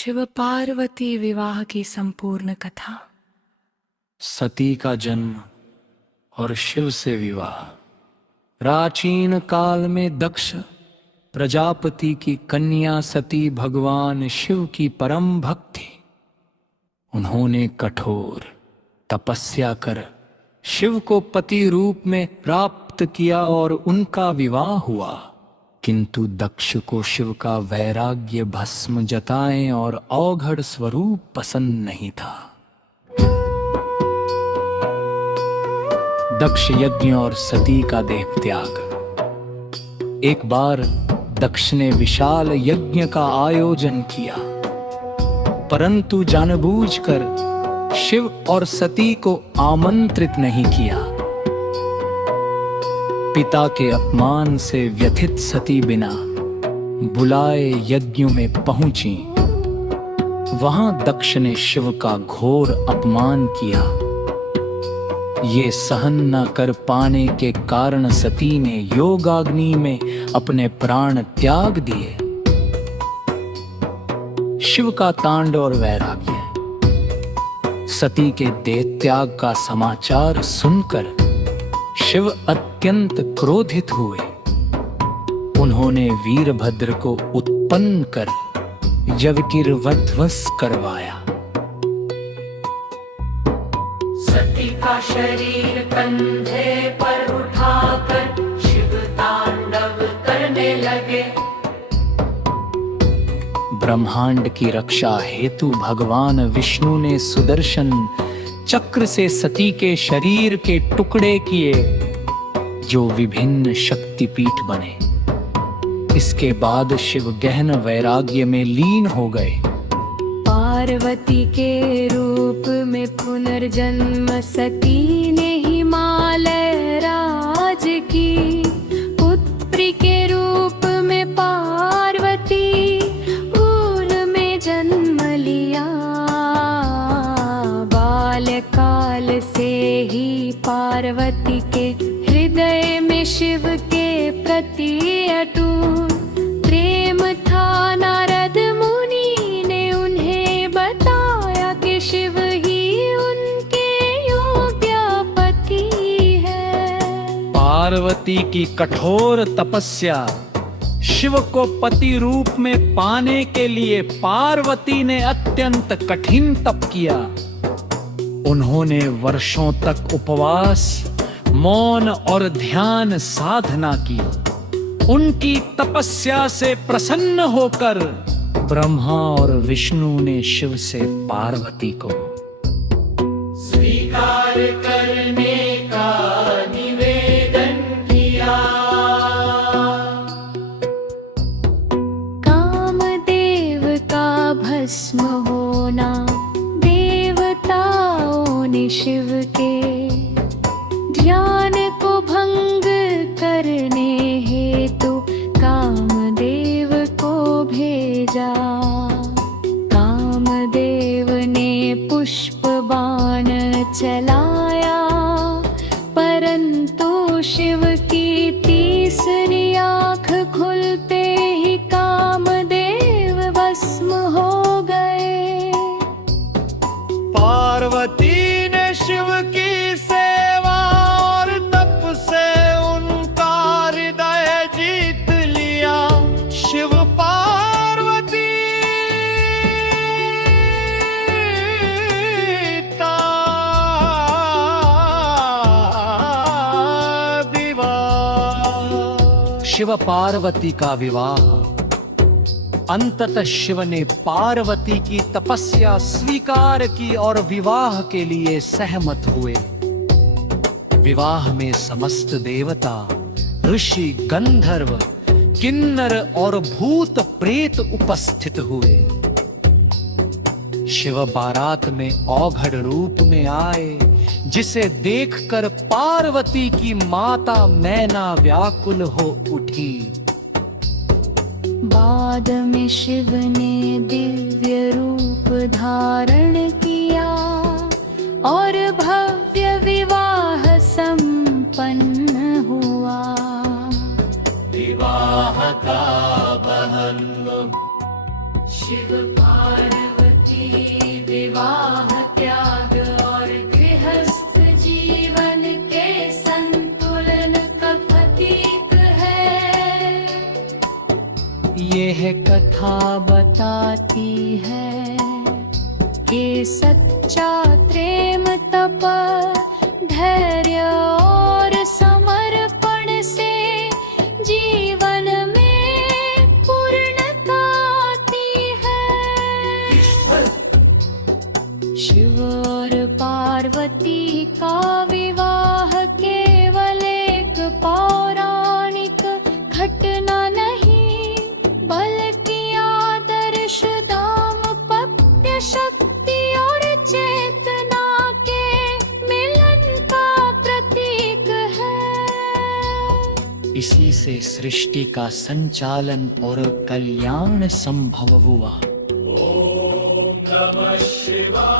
शिव पार्वती विवाह की संपूर्ण कथा। सती का जन्म और शिव से विवाह। प्राचीन काल में दक्ष प्रजापति की कन्या सती भगवान शिव की परम भक्त थी। उन्होंने कठोर तपस्या कर शिव को पति रूप में प्राप्त किया और उनका विवाह हुआ। किंतु दक्ष को शिव का वैराग्य भस्म जताएं और अवघड़ स्वरूप पसंद नहीं था। दक्ष यज्ञ और सती का देह त्याग। एक बार दक्ष ने विशाल यज्ञ का आयोजन किया, परंतु जानबूझकर शिव और सती को आमंत्रित नहीं किया। पिता के अपमान से व्यथित सती बिना बुलाए यज्ञ में पहुंची। वहां दक्ष ने शिव का घोर अपमान किया। ये सहन न कर पाने के कारण सती ने योगाग्नि में अपने प्राण त्याग दिए। शिव का तांडव और वैराग्य। सती के देह त्याग का समाचार सुनकर शिव अत्यंत क्रोधित हुए। उन्होंने वीरभद्र को उत्पन्न कर यज्ञवध्वंस करवाया। सती का शरीर कंधे पर उठाकर शिव तांडव करने लगे। ब्रह्मांड की रक्षा हेतु भगवान विष्णु ने सुदर्शन चक्र से सती के शरीर के टुकड़े किए, जो विभिन्न शक्तिपीठ बने। इसके बाद शिव गहन वैराग्य में लीन हो गए। पार्वती के रूप में पुनर्जन्म सती ने हिमालय राज की। पुत्री के रूप में पार्वती ऊर में जन्म लिया। बाल्यकाल से ही पार्वती के हृदय में शिव के प्रति अटूट प्रेम था। नारद मुनि ने उन्हें बताया कि शिव ही उनके योग्य पति है। पार्वती की कठोर तपस्या। शिव को पति रूप में पाने के लिए पार्वती ने अत्यंत कठिन तप किया। उन्होंने वर्षों तक उपवास, मौन और ध्यान साधना की। उनकी तपस्या से प्रसन्न होकर ब्रह्मा और विष्णु ने शिव से पार्वती को स्वीकार करने का निवेदन किया। कामदेव का भस्म होना देवताओं ने शिव के ध्यान को भंग करने हेतु कामदेव को भेजा। कामदेव ने पुष्प बाण चलाया, परंतु शिव की तीसरी आंख खुलते ही कामदेव भस्म हो गए। पार्वती ने शिव की सेवा और तप से उनका हृदय जीत लिया। शिव पार्वती का विवाह। शिव पार्वती का विवाह। अंततः शिव ने पार्वती की तपस्या स्वीकार की और विवाह के लिए सहमत हुए। विवाह में समस्त देवता, ऋषि, गंधर्व, किन्नर और भूत प्रेत उपस्थित हुए। शिव बारात में औघड़ रूप में आए, जिसे देखकर पार्वती की माता मैना व्याकुल हो उठी। बाद में शिव ने दिव्य रूप धारण किया और भव्य विवाह संपन्न हुआ। विवाह का बहन शिव पार्वती सती विवाह त्याग और गृहस्थ जीवन के संतुलन का प्रतीक है। यह कथा बताती है कि सच्चा प्रेम तप, धैर्य और समर्पण से जीवन में पूर्णता आती है। शिव और पार्वती का विवाह केवल एक पौराणिक घटना नहीं, बल्कि आदर्श दाम्पत्य शक्ति और चेतना के मिलन का प्रतीक है। इसी से सृष्टि का संचालन और कल्याण संभव हुआ। नमः शिवाय।